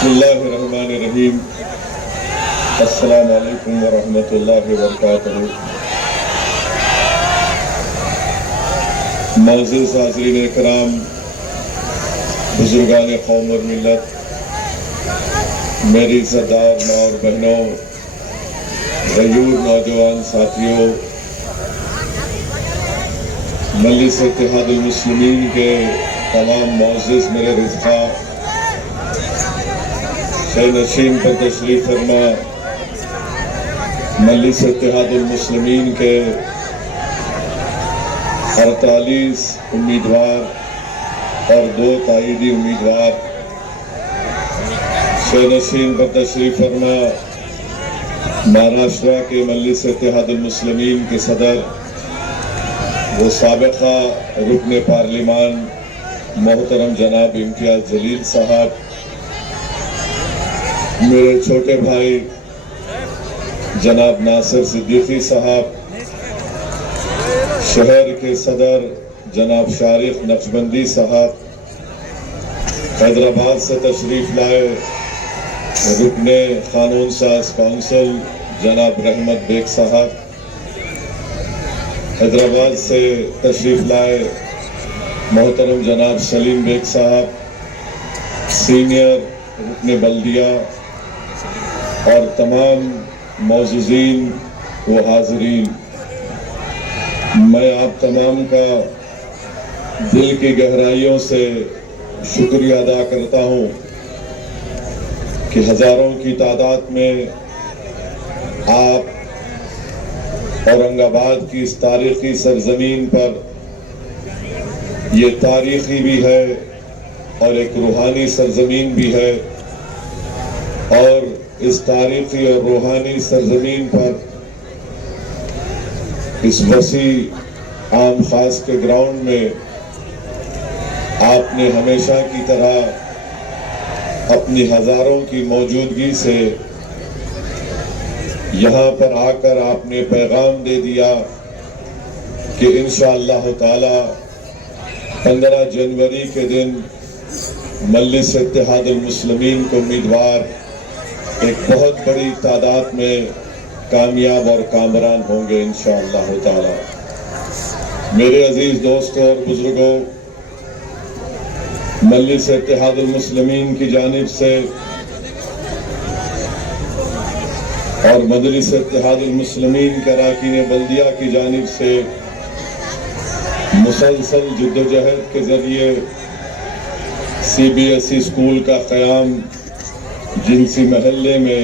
بسم اللہ الرحمن الرحیم۔ السلام علیکم ورحمۃ اللہ وبرکاتہ۔ معزز حاضرین کرام، بزرگان قوم اور ملت، میری سردار ماں اور بہنوں، غیور نوجوان ساتھیوں، مجلس اتحاد المسلمین کے تمام معزز میرے رفقا، شہ نشین پر تشریف فرما مجلس اتحاد المسلمین کے 48 امیدوار اور 2 تائیدی امیدوار، شہ نشین پر تشریف فرما مہاراشٹرا کے مجلس اتحاد المسلمین کے صدر وہ سابقہ رکن پارلیمان محترم جناب امتیاز جلیل صاحب، میرے چھوٹے بھائی جناب ناصر صدیقی صاحب، شہر کے صدر جناب شارق نقشبندی صاحب، حیدرآباد سے تشریف لائے رکن قانون ساز کونسل جناب رحمت بیگ صاحب، حیدرآباد سے تشریف لائے محترم جناب سلیم بیگ صاحب، سینئر رکن بلدیہ، اور تمام معززین و حاضرین، میں آپ تمام کا دل کی گہرائیوں سے شکریہ ادا کرتا ہوں کہ ہزاروں کی تعداد میں آپ اورنگ آباد کی اس تاریخی سرزمین پر، یہ تاریخی بھی ہے اور ایک روحانی سرزمین بھی ہے، اور اس تاریخی اور روحانی سرزمین پر اس وسیع عام خاص کے گراؤنڈ میں آپ نے ہمیشہ کی طرح اپنی ہزاروں کی موجودگی سے یہاں پر آ کر آپ نے پیغام دے دیا کہ انشاءاللہ تعالی 15 جنوری کے دن مجلس اتحاد المسلمین کو امیدوار ایک بہت بڑی تعداد میں کامیاب اور کامران ہوں گے انشاءاللہ تعالی۔ میرے عزیز دوستوں اور بزرگوں، مجلس اتحاد المسلمین کی جانب سے اور مجلس اتحاد المسلمین کے اراکین بلدیہ کی جانب سے مسلسل جدوجہد کے ذریعے CBSE اسکول کا قیام جنسی محلے میں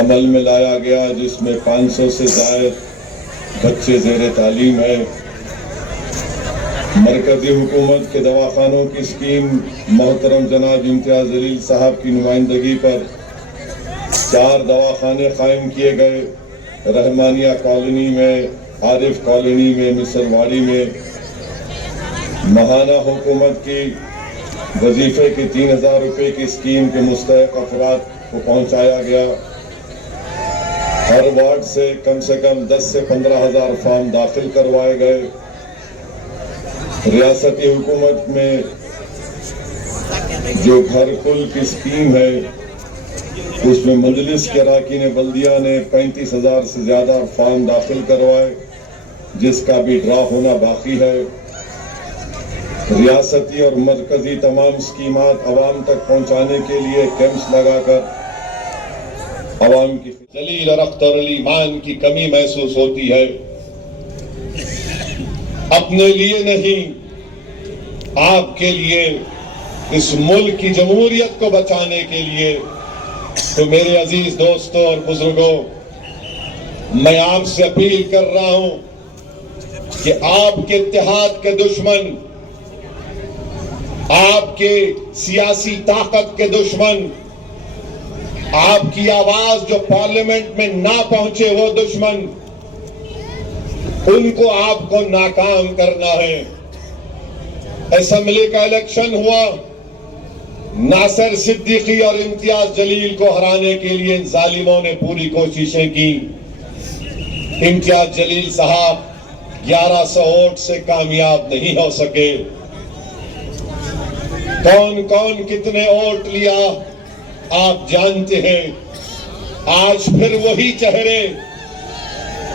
عمل میں لایا گیا، جس میں 500 سے زائد بچے زیر تعلیم ہیں۔ مرکزی حکومت کے دواخانوں کی اسکیم محترم جناب امتیاز جلیل صاحب کی نمائندگی پر 4 دواخانے قائم کیے گئے، رحمانیہ کالونی میں، عارف کالونی میں، مصر واڑی میں۔ ماہانہ حکومت کی وظیفے کی 3000 روپے کی اسکیم کے مستحق افراد کو پہنچایا گیا۔ ہر وارڈ سے کم 10 سے 15 ہزار فارم داخل کروائے گئے۔ ریاستی حکومت میں جو گھر کل کی اسکیم ہے، اس میں مجلس کے اراکین بلدیہ نے 35,000 سے زیادہ فارم داخل کروائے، جس کا بھی ڈرا ہونا باقی ہے۔ ریاستی اور مرکزی تمام اسکیمات عوام تک پہنچانے کے لیے کیمپس لگا کر عوام کی ذلیل اور اختر الایمان کی کمی محسوس ہوتی ہے۔ اپنے لیے نہیں، آپ کے لیے، اس ملک کی جمہوریت کو بچانے کے لیے۔ تو میرے عزیز دوستوں اور بزرگوں، میں آپ سے اپیل کر رہا ہوں کہ آپ کے اتحاد کے دشمن، آپ کے سیاسی طاقت کے دشمن، آپ کی آواز جو پارلیمنٹ میں نہ پہنچے وہ دشمن، ان کو آپ کو ناکام کرنا ہے۔ اسمبلی کا الیکشن ہوا، ناصر صدیقی اور امتیاز جلیل کو ہرانے کے لیے ان ظالموں نے پوری کوششیں کی۔ امتیاز جلیل صاحب 1100 ووٹ سے کامیاب نہیں ہو سکے۔ کون کون کتنے ووٹ لیا آپ جانتے ہیں آج پھر وہی چہرے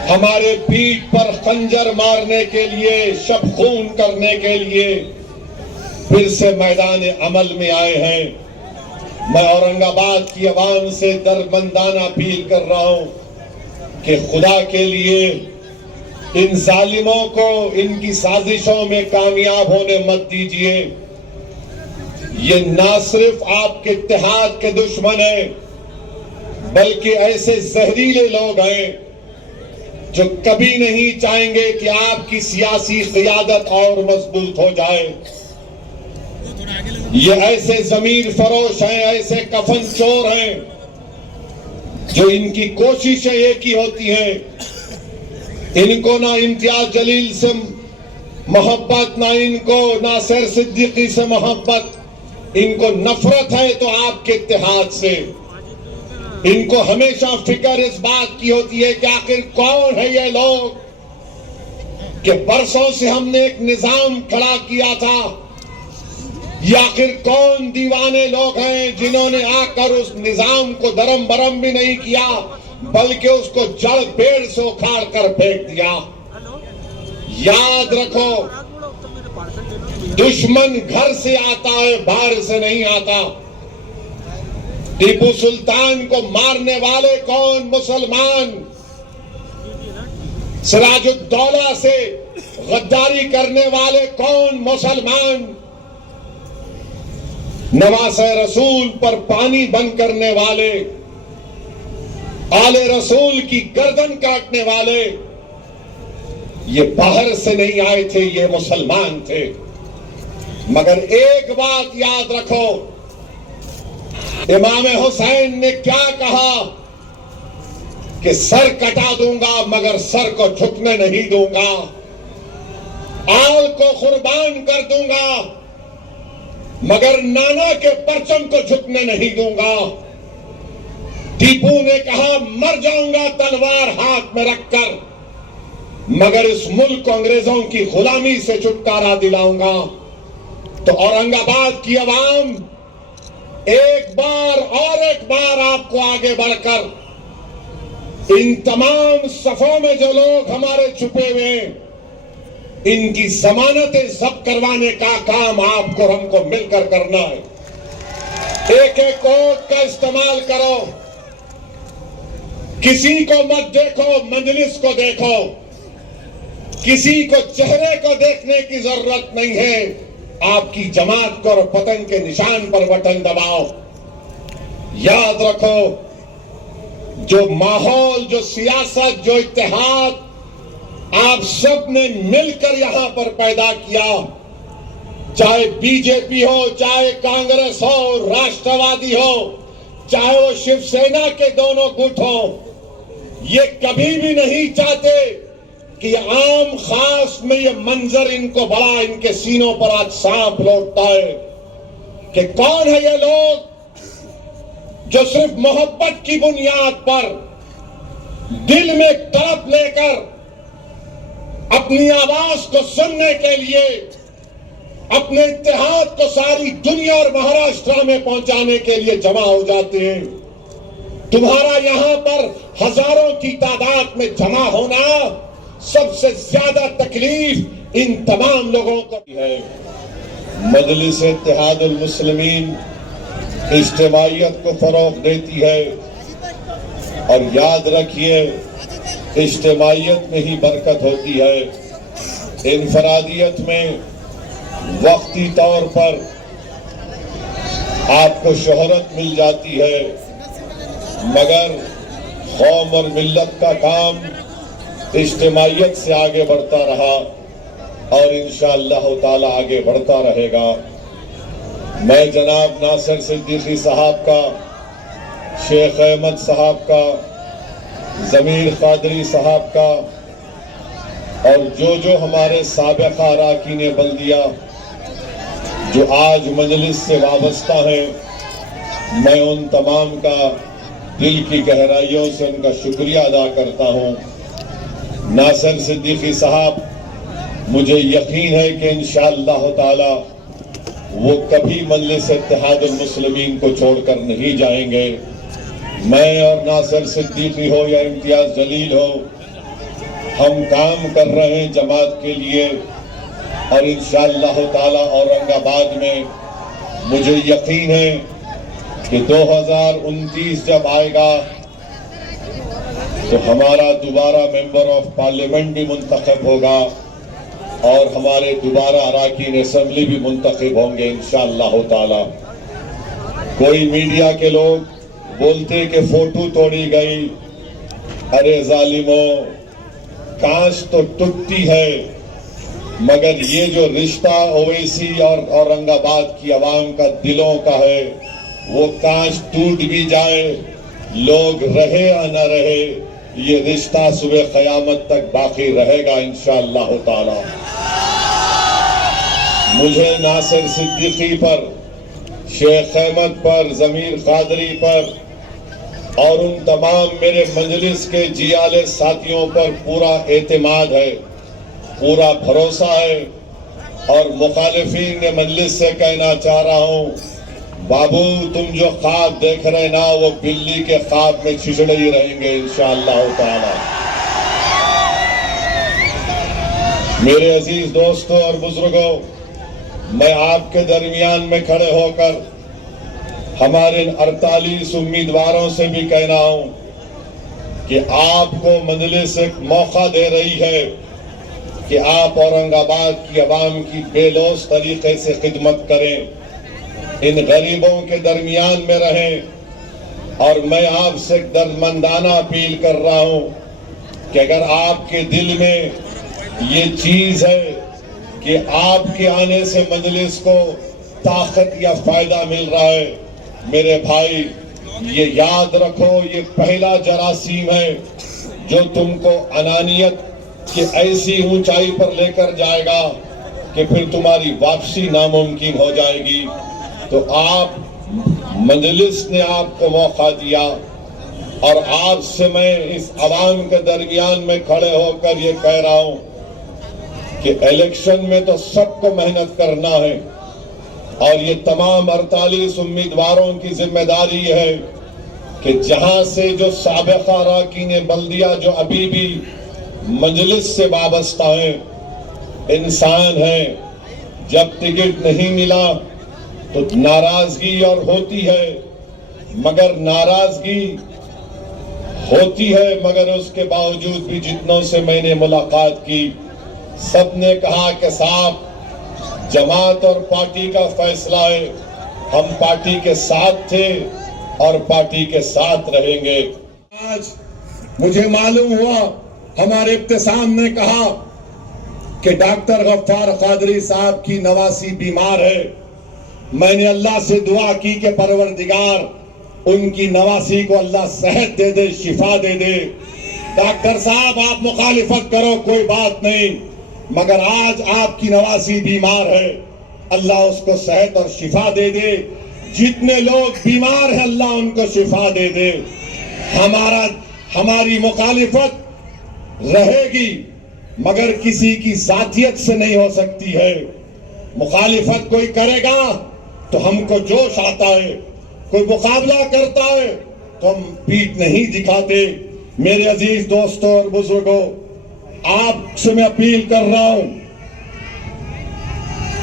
ہمارے پیٹھ پر خنجر مارنے کے لیے، شب خون کرنے کے لیے پھر سے میدان عمل میں آئے ہیں۔ میں اورنگ آباد کی عوام سے دربندانہ اپیل کر رہا ہوں کہ خدا کے لیے ان ظالموں کو ان کی سازشوں میں کامیاب ہونے مت دیجیے۔ یہ نہ صرف آپ کے اتحاد کے دشمن ہیں بلکہ ایسے زہریلے لوگ ہیں جو کبھی نہیں چاہیں گے کہ آپ کی سیاسی قیادت اور مضبوط ہو جائے۔ یہ ایسے ضمیر فروش ہیں، ایسے کفن چور ہیں جو ان کی کوششیں ایک ہی ہوتی ہیں، ان کو نہ امتیاز جلیل سے محبت، نہ ان کو ناصر صدیقی سے محبت، ان کو نفرت ہے تو آپ کے اتحاد سے۔ ان کو ہمیشہ فکر اس بات کی ہوتی ہے کہ آخر کون ہے یہ لوگ کہ برسوں سے ہم نے ایک نظام کھڑا کیا تھا، یہ آخر کون دیوانے لوگ ہیں جنہوں نے آ کر اس نظام کو درم برم بھی نہیں کیا بلکہ اس کو جڑ پیڑ سے اکھاڑ کر پھینک دیا۔ یاد رکھو دشمن گھر سے آتا ہے، باہر سے نہیں آتا۔ ٹیپو سلطان کو مارنے والے کون؟ مسلمان۔ سراج الدولہ سے غداری کرنے والے کون؟ مسلمان۔ نواسہ رسول پر پانی بند کرنے والے، آل رسول کی گردن کاٹنے والے، یہ باہر سے نہیں آئے تھے، یہ مسلمان تھے۔ مگر ایک بات یاد رکھو، امام حسین نے کیا کہا کہ سر کٹا دوں گا مگر سر کو جھکنے نہیں دوں گا، آل کو قربان کر دوں گا مگر نانا کے پرچم کو جھکنے نہیں دوں گا۔ ٹیپو نے کہا مر جاؤں گا تلوار ہاتھ میں رکھ کر مگر اس ملک کو انگریزوں کی غلامی سے چھٹکارا دلاؤں گا۔ تو اورنگ آباد کی عوام ایک بار اور ایک بار آپ کو آگے بڑھ کر ان تمام صفوں میں جو لوگ ہمارے چھپے ہوئے ہیں ان کی ضمانتیں ضبط کروانے کا کام آپ کو ہم کو مل کر کرنا ہے۔ ایک ایک کوٹ کا استعمال کرو، کسی کو مت دیکھو، مجلس کو دیکھو، کسی کو چہرے کو دیکھنے کی ضرورت نہیں ہے، آپ کی جماعت کو اور پتنگ کے نشان پر بٹن دباؤ۔ یاد رکھو جو ماحول، جو سیاست، جو اتحاد آپ سب نے مل کر یہاں پر پیدا کیا، چاہے بی جے پی ہو، چاہے کانگریس ہو، راشٹروادی ہو، چاہے وہ شیو سینا کے دونوں گٹ ہوں، یہ کبھی بھی نہیں چاہتے کہ عام خاص میں یہ منظر ان کو بڑا ان کے سینوں پر آج سانپ لوٹتا ہے کہ کون ہے یہ لوگ جو صرف محبت کی بنیاد پر دل میں تڑپ لے کر اپنی آواز کو سننے کے لیے اپنے اتحاد کو ساری دنیا اور مہاراشٹر میں پہنچانے کے لیے جمع ہو جاتے ہیں۔ تمہارا یہاں پر ہزاروں کی تعداد میں جمع ہونا سب سے زیادہ تکلیف ان تمام لوگوں کو ہے۔ مجلس اتحاد المسلمین اجتماعیت کو فروغ دیتی ہے اور یاد رکھیے اجتماعیت میں ہی برکت ہوتی ہے۔ انفرادیت میں وقتی طور پر آپ کو شہرت مل جاتی ہے مگر قوم اور ملت کا کام اجتماعیت سے آگے بڑھتا رہا اور انشاءاللہ تعالی آگے بڑھتا رہے گا۔ میں جناب ناصر صدیقی صاحب کا، شیخ احمد صاحب کا، ضمیر قادری صاحب کا اور جو ہمارے سابقہ اراکین بلدیہ جو آج مجلس سے وابستہ ہیں، میں ان تمام کا دل کی گہرائیوں سے ان کا شکریہ ادا کرتا ہوں۔ ناصر صدیقی صاحب، مجھے یقین ہے کہ انشاءاللہ تعالی وہ کبھی مجلس اتحاد المسلمین کو چھوڑ کر نہیں جائیں گے. میں اور ناصر صدیقی ہو یا امتیاز جلیل ہو، ہم کام کر رہے ہیں جماعت کے لیے، اور انشاءاللہ تعالی اورنگ آباد میں مجھے یقین ہے کہ 2029 جب آئے گا تو ہمارا دوبارہ ممبر آف پارلیمنٹ بھی منتخب ہوگا اور ہمارے دوبارہ اراکین اسمبلی بھی منتخب ہوں گے انشاءاللہ تعالی. کوئی میڈیا کے لوگ بولتے کہ فوٹو توڑی گئی، ارے ظالموں، کانچ تو ٹوٹتی ہے، مگر یہ جو رشتہ اویسی اور اورنگ آباد کی عوام کا دلوں کا ہے، وہ کانچ ٹوٹ بھی جائے، لوگ رہے یا نہ رہے، یہ رشتہ صبح قیامت تک باقی رہے گا انشاءاللہ تعالی. مجھے ناصر صدیقی پر، شیخ احمد پر، ضمیر قادری پر اور ان تمام میرے مجلس کے جیالے ساتھیوں پر پورا اعتماد ہے، پورا بھروسہ ہے، اور مخالفین مجلس سے کہنا چاہ رہا ہوں، بابو تم جو خواب دیکھ رہے نا وہ بلی کے خواب میں چھچڑے ہی رہیں گے انشاءاللہ تعالی. میرے عزیز دوستوں اور بزرگوں، میں آپ کے درمیان میں کھڑے ہو کر ہمارے 48 امیدواروں سے بھی کہنا ہوں کہ آپ کو مجلس ایک موقع دے رہی ہے کہ آپ اورنگ آباد کی عوام کی بے لوث طریقے سے خدمت کریں، ان غریبوں کے درمیان میں رہیں. اور میں آپ سے ایک دردمندانہ اپیل کر رہا ہوں کہ اگر آپ کے دل میں یہ چیز ہے کہ آپ کے آنے سے مجلس کو طاقت یا فائدہ مل رہا ہے، میرے بھائی یہ یاد رکھو، یہ پہلا جراثیم ہے جو تم کو انانیت کی ایسی اونچائی پر لے کر جائے گا کہ پھر تمہاری واپسی ناممکن ہو جائے گی. تو آپ، مجلس نے آپ کو موقع دیا، اور آپ سے میں اس عوام کے درمیان میں کھڑے ہو کر یہ کہہ رہا ہوں کہ الیکشن میں تو سب کو محنت کرنا ہے، اور یہ تمام 48 امیدواروں کی ذمہ داری ہے کہ جہاں سے جو سابقہ اراکین بلدیہ جو ابھی بھی مجلس سے وابستہ ہیں، انسان ہیں، جب ٹکٹ نہیں ملا تو ناراضگی اور ہوتی ہے، مگر ناراضگی ہوتی ہے، مگر اس کے باوجود بھی جتنوں سے میں نے ملاقات کی سب نے کہا کہ صاحب جماعت اور پارٹی کا فیصلہ ہے، ہم پارٹی کے ساتھ تھے اور پارٹی کے ساتھ رہیں گے. آج مجھے معلوم ہوا، ہمارے ابتسام نے کہا کہ ڈاکٹر غفار قادری صاحب کی نواسی بیمار ہے. میں نے اللہ سے دعا کی کہ پروردگار ان کی نواسی کو اللہ صحت دے دے، شفا دے دے. ڈاکٹر صاحب آپ مخالفت کرو کوئی بات نہیں، مگر آج آپ کی نواسی بیمار ہے، اللہ اس کو صحت اور شفا دے دے. جتنے لوگ بیمار ہیں اللہ ان کو شفا دے دے. ہماری مخالفت رہے گی مگر کسی کی ذاتیت سے نہیں ہو سکتی ہے. مخالفت کوئی کرے گا تو ہم کو جوش آتا ہے، کوئی مقابلہ کرتا ہے تو ہم پیٹھ نہیں دکھاتے. میرے عزیز دوستوں اور بزرگوں، آپ سے میں اپیل کر رہا ہوں،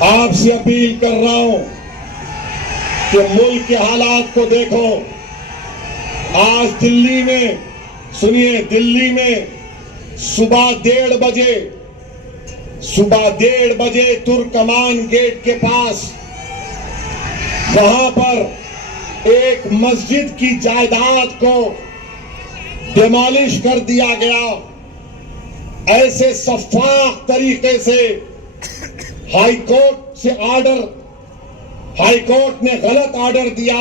آپ سے اپیل کر رہا ہوں کہ ملک کے حالات کو دیکھو. آج دلی میں سنیے، دلی میں صبح 1:30 بجے ترکمان گیٹ کے پاس وہاں پر ایک مسجد کی جائیداد کو ڈیمالش کر دیا گیا. ایسے شفاف طریقے سے ہائی کورٹ نے غلط آرڈر دیا.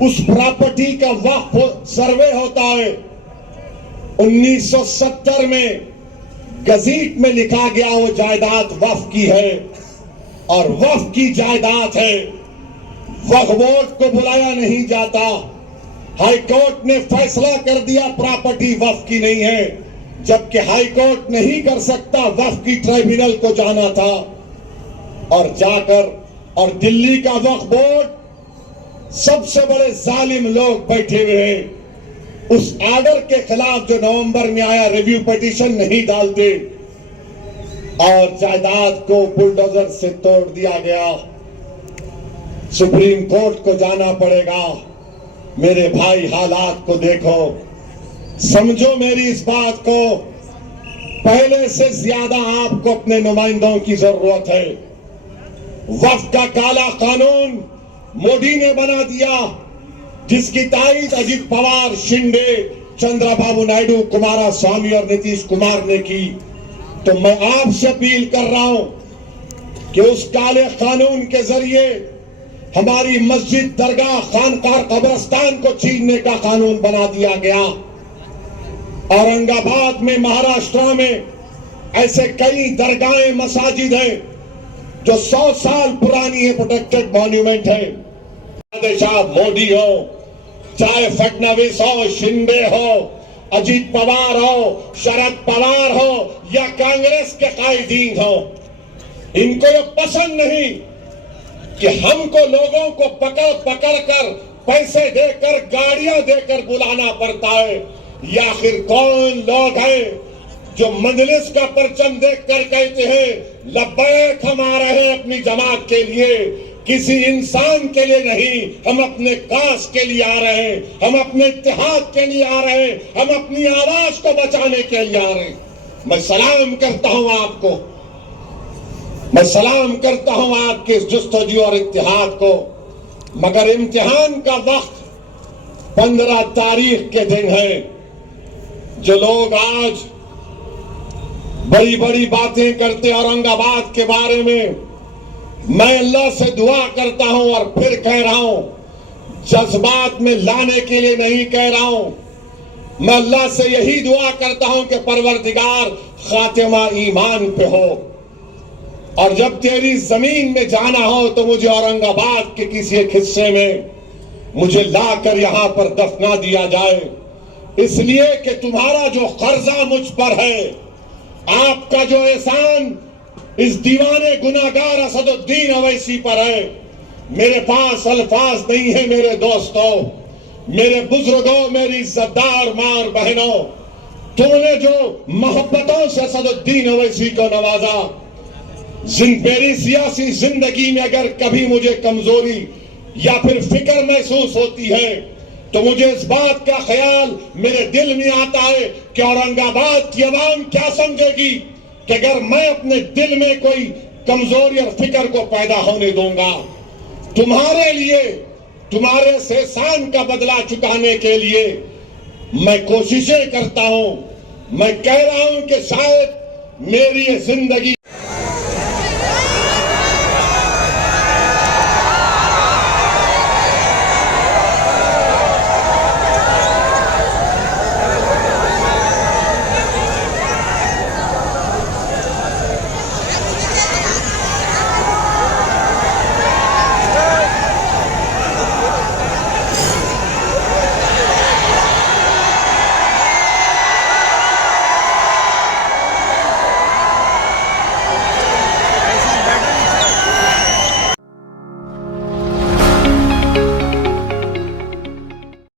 اس پراپرٹی کا وقف سروے ہوتا ہے، 1970 میں گزیٹ میں لکھا گیا وہ جائیداد وقف کی ہے اور وقف کی جائیداد ہے. وقف بورڈ کو بلایا نہیں جاتا. ہائی کورٹ نے فیصلہ کر دیا پراپرٹی وقف کی نہیں ہے، جبکہ ہائی کورٹ نہیں کر سکتا، وقف کی ٹرائبونل کو جانا تھا. اور جا کر اور دلی کا وقف بورڈ سب سے بڑے ظالم لوگ بیٹھے ہوئے ہیں. اس آرڈر کے خلاف جو نومبر میں آیا ریویو پیٹیشن نہیں ڈالتے اور جائیداد کو بلڈوزر سے توڑ دیا گیا. سپریم کورٹ کو جانا پڑے گا. میرے بھائی حالات کو دیکھو, سمجھو میری اس بات کو. پہلے سے زیادہ آپ کو اپنے نمائندوں کی ضرورت ہے. وقف کا کالا قانون مودی نے بنا دیا, جس کی تائید اجیت پوار, شنڈے, چندرا بابو نائیڈو, کمارا سوامی اور نتیش کمار نے کی. تو میں آپ سے اپیل کر رہا ہوں کہ اس کالے قانون کے ذریعے ہماری مسجد, درگاہ, خانقاہ, قبرستان کو چھیننے کا قانون بنا دیا گیا. اورنگ آباد میں, مہاراشٹر میں ایسے کئی درگاہیں, مساجد ہیں جو 100 سال پرانی ہے, پروٹیکٹڈ مانیومنٹ ہے. شاہ مودی ہو, چاہے فڈنویس ہو, شنڈے ہو, اجیت پوار ہو, شرد پوار ہو یا کانگریس کے قائدین ہو, ان کو یہ پسند نہیں کہ ہم کو لوگوں کو پکڑ پکڑ کر, پیسے دے کر, گاڑیاں دے کر بلانا پڑتا ہے. یا آخر کون لوگ ہیں جو مجلس کا پرچم دیکھ کر کہتے ہیں لبیک ہم آ رہے ہیں اپنی جماعت کے لیے, کسی انسان کے لیے نہیں, ہم اپنے کاس کے لیے آ رہے ہیں, ہم اپنے اتحاد کے لیے آ رہے ہیں, ہم اپنی آواز کو بچانے کے لیے آ رہے ہیں. میں سلام کرتا ہوں آپ کو, میں سلام کرتا ہوں آپ کے اس جستجو اور اتحاد کو. مگر امتحان کا وقت 15 تاریخ کے دن ہے. جو لوگ آج بڑی بڑی باتیں کرتے اورنگ آباد کے بارے میں اللہ سے دعا کرتا ہوں اور پھر کہہ رہا ہوں, جذبات میں لانے کے لیے نہیں کہہ رہا ہوں, میں اللہ سے یہی دعا کرتا ہوں کہ پروردگار خاتمہ ایمان پہ ہو, اور جب تیری زمین میں جانا ہو تو مجھے اورنگ آباد کے کسی ایک حصے میں مجھے لا کر یہاں پر دفنا دیا جائے. اس لیے کہ تمہارا جو قرضہ مجھ پر ہے, آپ کا جو احسان اس دیوانے گناہگار اسد الدین اویسی پر ہے, میرے پاس الفاظ نہیں ہیں. میرے دوستوں, میرے بزرگوں, میری عزت دار ماں اور بہنوں, تم نے جو محبتوں سے اسد الدین اویسی کو نوازا, میری سیاسی زندگی میں اگر کبھی مجھے کمزوری یا پھر فکر محسوس ہوتی ہے تو مجھے اس بات کا خیال میرے دل میں آتا ہے کہ اورنگ آباد کی عوام کیا سمجھے گی کہ اگر میں اپنے دل میں کوئی کمزوری اور فکر کو پیدا ہونے دوں گا. تمہارے لیے, تمہارے احسان کا بدلہ چکانے کے لیے میں کوششیں کرتا ہوں. میں کہہ رہا ہوں کہ شاید میری زندگی